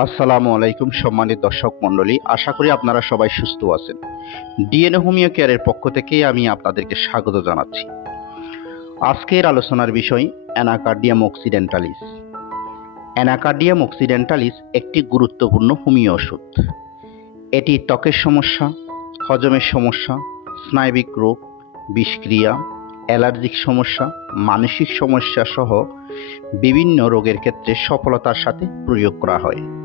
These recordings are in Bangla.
আসসালামু আলাইকুম সম্মানিত দর্শক মণ্ডলী, আশা করি আপনারা সবাই সুস্থ আছেন। ডিএনএ হোমিও কেয়ারের পক্ষ থেকে আমি আপনাদেরকে স্বাগত জানাচ্ছি। আজকের আলোচনার বিষয়, অ্যানাকার্ডিয়াম অক্সিডেন্টালিস। অ্যানাকার্ডিয়াম অক্সিডেন্টালিস একটি গুরুত্বপূর্ণ হোমিও ওষুধ। এটি ত্বকের সমস্যা, হজমের সমস্যা, স্নায়বিক রোগ, বিষক্রিয়া, অ্যালার্জিক সমস্যা, মানসিক সমস্যা সহ বিভিন্ন রোগের ক্ষেত্রে সফলতার সাথে প্রয়োগ করা হয়।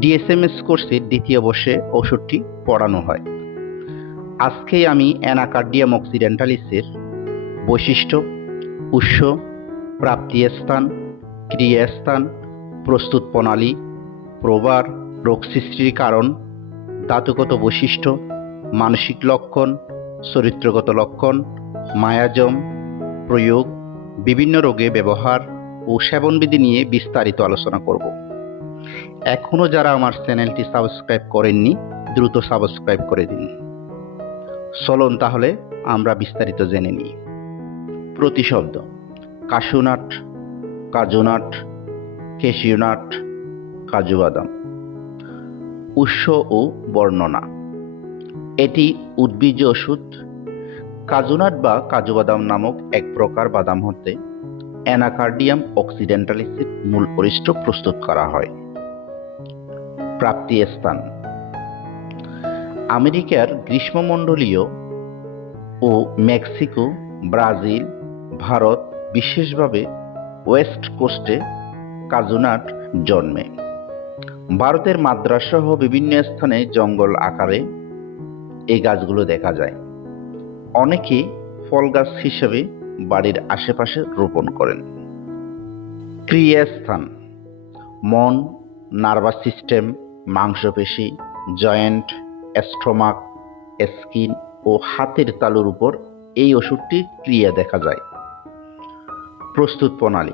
ডিএসএমএস কোর্সের দ্বিতীয় বর্ষে ওষুধটি পড়ানো হয়। আজকে আমি অ্যানাকার্ডিয়াম অক্সিডেন্টালিসের বৈশিষ্ট্য, উৎস, প্রাপ্তিস্থান, ক্রিয়াস্থান, প্রস্তুত প্রণালী, প্রবার রোগ সৃষ্টির কারণ, ধাতুগত বৈশিষ্ট্য, মানসিক লক্ষণ, চরিত্রগত লক্ষণ, মায়াজম, প্রয়োগ, বিভিন্ন রোগে ব্যবহার ও সেবনবিধি নিয়ে বিস্তারিত আলোচনা করব। এখনও যারা আমার চ্যানেলটি সাবস্ক্রাইব করেননি, দ্রুত সাবস্ক্রাইব করে দিন। চলুন তাহলে আমরা বিস্তারিত জেনে নিই। প্রতিশব্দ। কাশুনাট, কাজুনাট কেশিউনাট কাজু বাদাম উৎস ও বর্ণনা। এটি উদ্ভিজ্জ ওষুধ। কাজুনাট বা কাজু বাদাম নামক এক প্রকার বাদাম হতে অ্যানাকার্ডিয়াম অক্সিডেন্টালিসের মূল পরিষ্ট প্রস্তুত করা হয়। প্রাপ্তি স্থান। আমেরিকার গ্রীষ্মমণ্ডলীয় ও মেক্সিকো, ব্রাজিল, ভারত বিশেষভাবে ওয়েস্ট কোস্টে কাজুনাট জন্মে। ভারতের মাদ্রাস সহ বিভিন্ন স্থানে জঙ্গল আকারে এই গাছগুলো দেখা যায়। অনেকে ফল গাছ হিসেবে বাড়ির আশেপাশে রোপণ করেন। ক্রিয়াস্থান, মন, নার্ভাস সিস্টেম মাংসপেশি, জয়েন্ট, স্ট্রোমাক, স্কিন ও হাতের তালুর উপর এই ওষুধটির ক্রিয়া দেখা যায়। প্রস্তুত প্রণালী।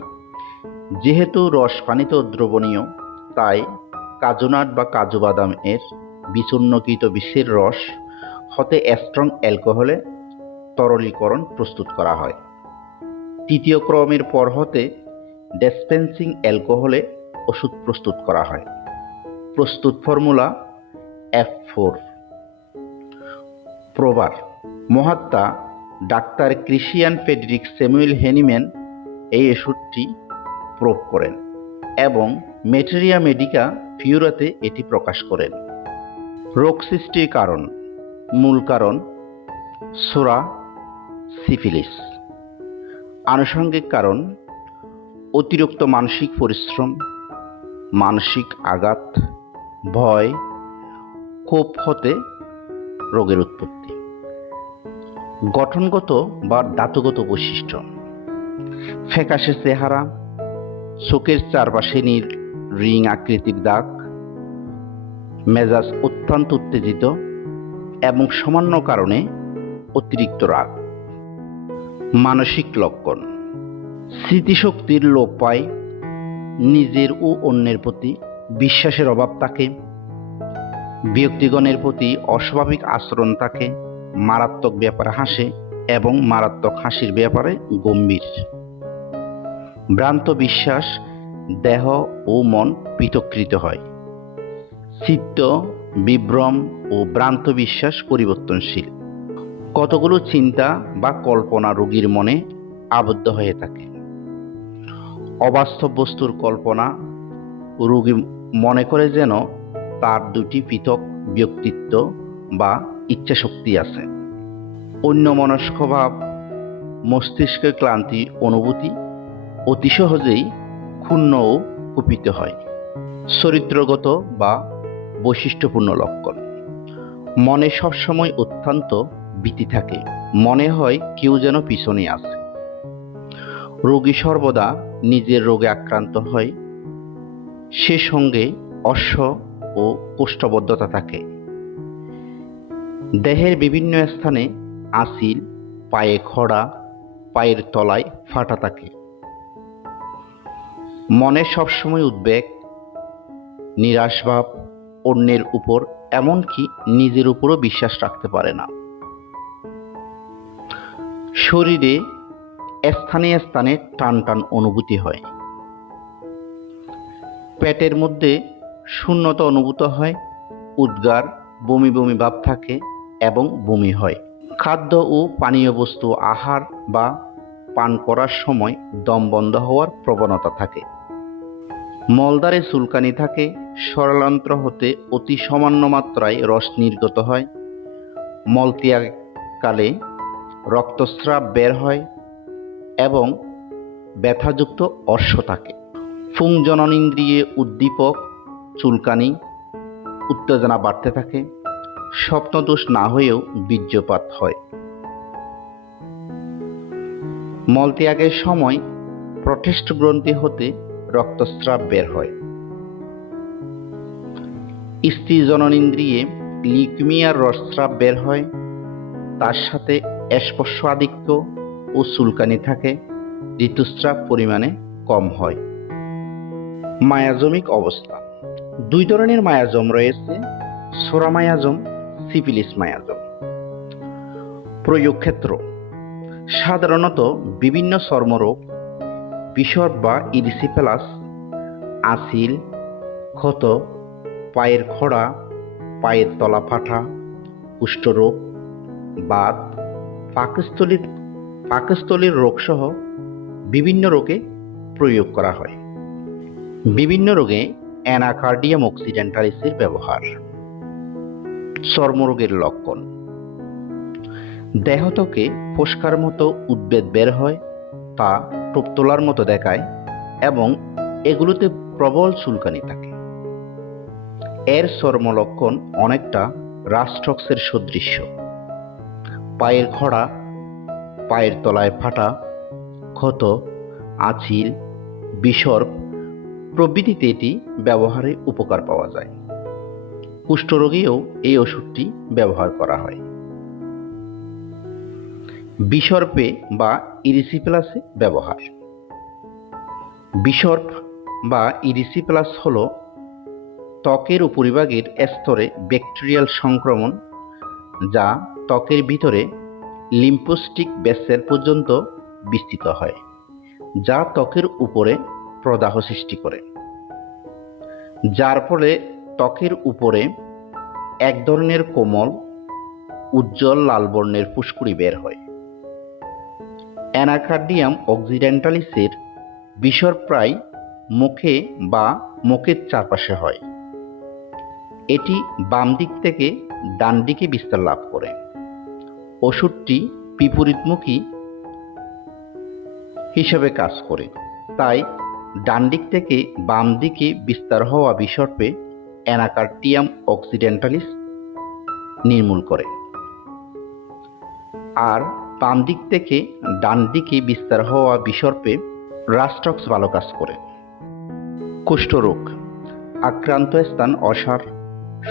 যেহেতু রস পানিতে দ্রবণীয়, তাই কাজুনাট বা কাজু বাদাম এর বিচূর্ণকৃত বিষের রস, হতে স্ট্রং অ্যালকোহলে তরলীকরণ প্রস্তুত করা হয়। তৃতীয় ক্রমের পর হতে ডেসপেন্সিং অ্যালকোহলে ওষুধ প্রস্তুত করা হয়। প্রস্তুত formula F four প্রবার, Mahatma doctor Christian Frederick Samuel Hahnemann এই ওষুধটি প্রোভ করেন এবং মেটেরিয়া মেডিকা ফিউরাতে এটি প্রকাশ করেন। রোগ সৃষ্টির কারণ, মূল কারণ, সোরা, সিফিলিস। আনুষঙ্গিক কারণ, অতিরিক্ত মানসিক পরিশ্রম, মানসিক আঘাত ভয়, ক্ষোভ হতে রোগের উৎপত্তি। গঠনগত বা ধাতুগত বৈশিষ্ট্য। ফ্যাকাশে চেহারা, চোখের চারপাশে নীল রিং আকৃতির দাগ, মেজাজ অত্যন্ত উত্তেজিত এবং সামান্য কারণে অতিরিক্ত রাগ। মানসিক লক্ষণ। স্মৃতিশক্তির লোপ পায় নিজের ও অন্যের প্রতি বিশ্বাসের অভাব থাকে ব্যক্তিগণের প্রতি অস্বাভাবিক আচরণ থাকে মারাত্মক ব্যাপারে হাসে এবং মারাত্মক হাসির ব্যাপারে গম্ভীর। ভ্রান্ত বিশ্বাস দেহ ও মন পৃথকৃত হয়। চিত্ত, বিভ্রম ও ভ্রান্ত বিশ্বাস পরিবর্তনশীল। কতগুলো চিন্তা বা কল্পনা রোগীর মনে আবদ্ধ হয়ে থাকে। অবাস্তব বস্তুর কল্পনা রোগী মনে করে যেন তার দুটি পৃথক ব্যক্তিত্ব বা ইচ্ছাশক্তি আছে। অন্য মনস্কভাব মস্তিষ্কের ক্লান্তি অনুভূতি অতি সহজেই ক্ষুণ্ণ ও কুপিত হয়। চরিত্রগত বা বৈশিষ্ট্যপূর্ণ লক্ষণ। মনে সবসময় অত্যন্ত ভীতি থাকে। মনে হয় কেউ যেন পিছনে আছে। রোগী সর্বদা নিজের রোগে আক্রান্ত হয়। সে সঙ্গে অশ্ব ও কোষ্ঠবদ্ধতা থাকে। দেহের বিভিন্ন স্থানে আসিল, পায়ে খড়া, পায়ের তলায় ফাটা থাকে। মনে সবসময় উদ্বেগ নিরাশভাব অন্যের উপর এমনকি নিজের উপরও বিশ্বাস রাখতে পারে না। শরীরে স্থানে স্থানে টান টান অনুভূতি হয়। পেটের মধ্যে শূন্যতা অনুভূত হয়, উদ্গার, বমি বমি ভাব থাকে এবং বমি হয়। খাদ্য ও পানীয় বস্তু আহার বা পান করার সময় দম বন্ধ হওয়ার প্রবণতা থাকে। মলদারে চুলকানি থাকে সরলান্ত্র হতে অতি সামান্য মাত্রায় রস নির্গত হয়। মলত্যাগকালে রক্তস্রাব বের হয় এবং ব্যথাযুক্ত অর্শ থাকে। ফুংজননেন্দ্রিয়ে উদ্দীপক, চুলকানি, উত্তেজনা বাড়তে থাকে, স্বপ্নদোষ না হয়েও বীর্যপাত হয়। মলত্যাগের সময় প্রটেস্ট গ্রন্থি হতে রক্তস্রাব বের হয়। স্ত্রী জননেন্দ্রিয়ে লিকমিয়ার রসস্রাব বের হয়, তার সাথে স্পর্শ আধিক্য ও চুলকানি থাকে, ঋতুস্রাব পরিমাণে কম হয়। মায়াজমিক অবস্থা। দুই ধরনের মায়াজম রয়েছে সোরামায়াজম সিফিলিস মায়াজম। প্রয়োগ ক্ষেত্র সাধারণত বিভিন্ন চর্মরোগ বিষর বা ইরিসিপেলাস আসিল ক্ষত, পায়ের খড়া, পায়ের তলা ফাটা কুষ্ঠরোগ, বাত, পাকস্থলীর পাকস্থলীর রোগসহ বিভিন্ন রোগে প্রয়োগ করা হয়। বিভিন্ন রোগে অ্যানাকার্ডিয়াম অক্সিডেন্টালিসের ব্যবহার। চর্মরোগের লক্ষণ। দেহ থেকে ফোসকার মতো উদ্বেদ বের হয়, তা টোপ তোলার মতো দেখায় এবং এগুলোতে প্রবল চুলকানি থাকে। এর চর্মলক্ষণ অনেকটা রাস্টক্সের সদৃশ্য। পায়ের খড়া, পায়ের তলায় ফাটা, ক্ষত, আঁচিল বিসর্প প্রভৃতিতে এটি ব্যবহারে উপকার পাওয়া যায়। কুষ্ঠরোগেও এই ওষুধটি ব্যবহার করা হয়। বিসর্পে বা ইরিসিপ্লাসে ব্যবহার। বিসর্প বা ইরিসিপ্লাস হল ত্বকের উপরিভাগের স্তরে ব্যাকটেরিয়াল সংক্রমণ, যা ত্বকের ভিতরে লিম্পোস্টিক বেসেল পর্যন্ত বিস্তৃত হয়, যা ত্বকের উপরে প্রদাহ সৃষ্টি করে, যার ফলে ত্বকের উপরে এক ধরনের কোমল, উজ্জ্বল লাল বর্ণের ফুসকুড়ি বের হয়। অ্যানাকার্ডিয়াম অক্সিডেন্টালিসের বিষর প্রায় মুখে বা মুখের চারপাশে হয়। এটি বাম দিক থেকে ডান দিকে বিস্তার লাভ করে। ওষুধটি বিপরীতমুখী হিসেবে কাজ করে, তাই ডান দিক থেকে বাম দিকে বিস্তার হওয়া বিসর্পে অ্যানাকার্টিয়াম অক্সিডেন্টালিস নির্মূল করে। আর বাম দিক থেকে ডান দিকে বিস্তার হওয়া বিসর্পে রাস্টক্স ভালো কাজ করে। কুষ্ঠরোগ, আক্রান্ত স্থান অসার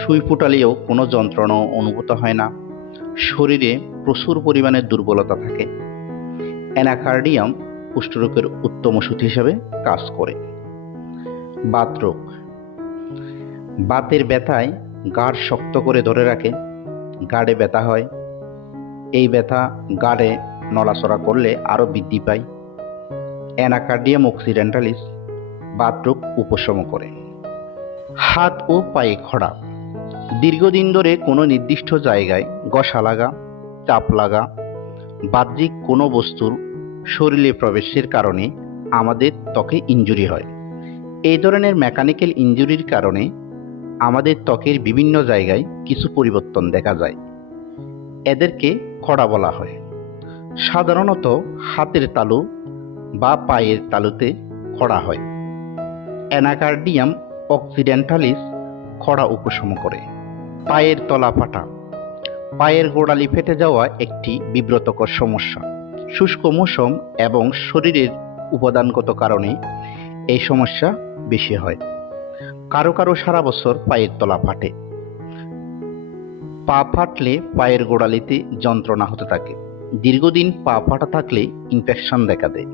সুই ফুটালেও কোনো যন্ত্রণা অনুভূত হয় না, শরীরে প্রচুর পরিমাণে দুর্বলতা থাকে। অ্যানাকার্ডিয়াম কুষ্ঠরোগের উত্তম ওষুধ হিসাবে কাজ করে। বাতরোগ। বাতের ব্যথায় গাঢ় শক্ত করে ধরে রাখে। গাড়ে ব্যথা হয়। এই ব্যথা গাড়ে নড়াচড়া করলে আরও বৃদ্ধি পায়। অ্যানাকার্ডিয়াম অক্সিডেন্টালিস বাতরোগ উপশম করে। হাত ও পায়ে খড়া। দীর্ঘদিন ধরে কোনো নির্দিষ্ট জায়গায় গসা লাগা, চাপ লাগা, বাহ্যিক কোনো বস্তুর শরীরে প্রবেশের কারণে আমাদের ত্বকে ইঞ্জুরি হয়। এই ধরনের মেকানিক্যাল ইঞ্জুরির কারণে আমাদের ত্বকের বিভিন্ন জায়গায় কিছু পরিবর্তন দেখা যায়। এদেরকে খড়া বলা হয়। সাধারণত হাতের তালু বা পায়ের তালুতে খড়া হয়। অ্যানাকার্ডিয়াম অক্সিডেন্টালিস খড়া উপশম করে। পায়ের তলা ফাটা। পায়ের গোড়ালি ফেটে যাওয়া একটি বিব্রতকর সমস্যা। শুষ্ক মৌসুম এবং শরীরের উপাদানগত কারণে এই সমস্যা বেশি হয়। কারও কারও সারা বছর পায়ের তলা ফাটে। পা ফাটলে পায়ের গোড়ালিতে যন্ত্রণা হতে থাকে। দীর্ঘদিন পা ফাটা থাকলে ইনফেকশন দেখা দেয়।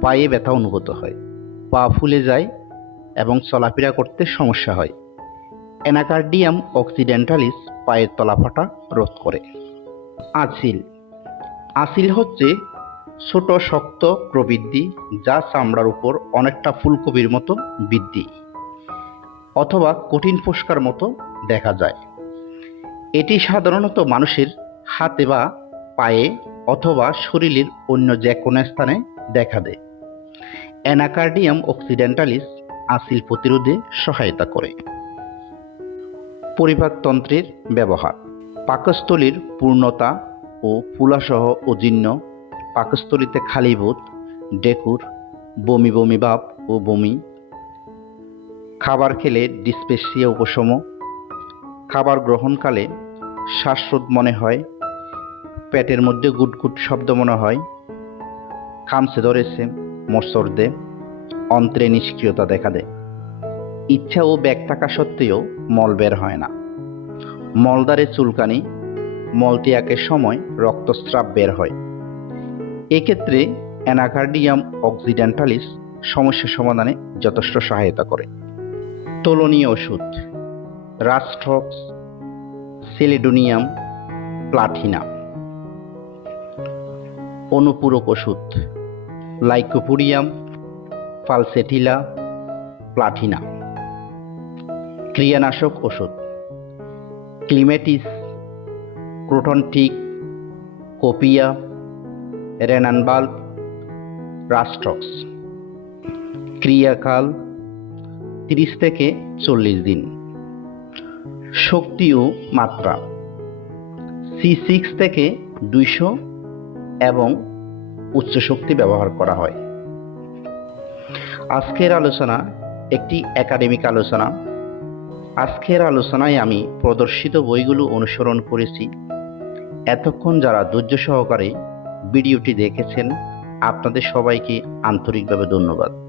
পায়ে ব্যথা অনুভূত হয়। পা ফুলে যায় এবং চলাফেরা করতে সমস্যা হয়। অ্যানাকার্ডিয়াম অক্সিডেন্টালিস পায়ের তলা ফাটা রোধ করে। আছিল আসিল হচ্ছে ছোট শক্ত প্রবৃদ্ধি যা চামড়ার উপর অনেকটা ফুলকপির মতো বৃদ্ধি অথবা কঠিন ফোস্কার মতো দেখা যায়। এটি সাধারণত মানুষের হাতে বা পায়ে অথবা শরীরের অন্য যে কোনো স্থানে দেখা দেয়। অ্যানাকার্ডিয়াম অক্সিডেন্টালিস আসিল প্রতিরোধে সহায়তা করে। পরিপাকতন্ত্রের ব্যবহার। পাকস্থলীর পূর্ণতা ও ফুলাসহ অজীর্ণ, পাকস্থলীতে খালিবোধ ডেকুর, বমি বমি ভাব ও বমি। খাবার খেলে ডিসপেসিয়া উপশম। খাবার গ্রহণকালে শ্বাসরোধ মনে হয়, পেটের মধ্যে গুটগুট শব্দ মনে হয়। খামসে ধরেছে মৎসর্দে অন্ত্রে নিষ্ক্রিয়তা দেখা দেয়। ইচ্ছা ও ব্যাগ থাকা সত্ত্বেও মল বের হয় না। মলদারে চুলকানি মলত্যাগের সময় রক্তস্রাব বের হয়। এক্ষেত্রে অ্যানাকার্ডিয়াম অক্সিডেন্টালিস সমস্যা সমাধানে যথেষ্ট সহায়তা করে। তোলনীয় ওষুধ রাস্ট্রক্স সেলিডোনিয়াম প্লাটিনা অনুপূরক ওষুধ লাইকোপুরিয়াম ফালসেটিলা প্লাটিনা ক্রিয়ানাশক ওষুধ, ক্লিমেটিস ক্রোটনটিক কোপিয়া রেনানবাল্ব রাস্ট্রক্স ক্রিয়াকাল তিরিশ থেকে চল্লিশ দিন। শক্তি ও মাত্রা সি সিক্স থেকে দুইশো এবং উচ্চ শক্তি ব্যবহার করা হয়। আজকের আলোচনা একটি একাডেমিক আলোচনা। আজকের আলোচনায় আমি প্রদর্শিত বইগুলো অনুসরণ করেছি। এতক্ষণ যারা ধৈর্য সহকারে ভিডিওটি দেখেছেন আপনাদের সবাইকে আন্তরিকভাবে ধন্যবাদ।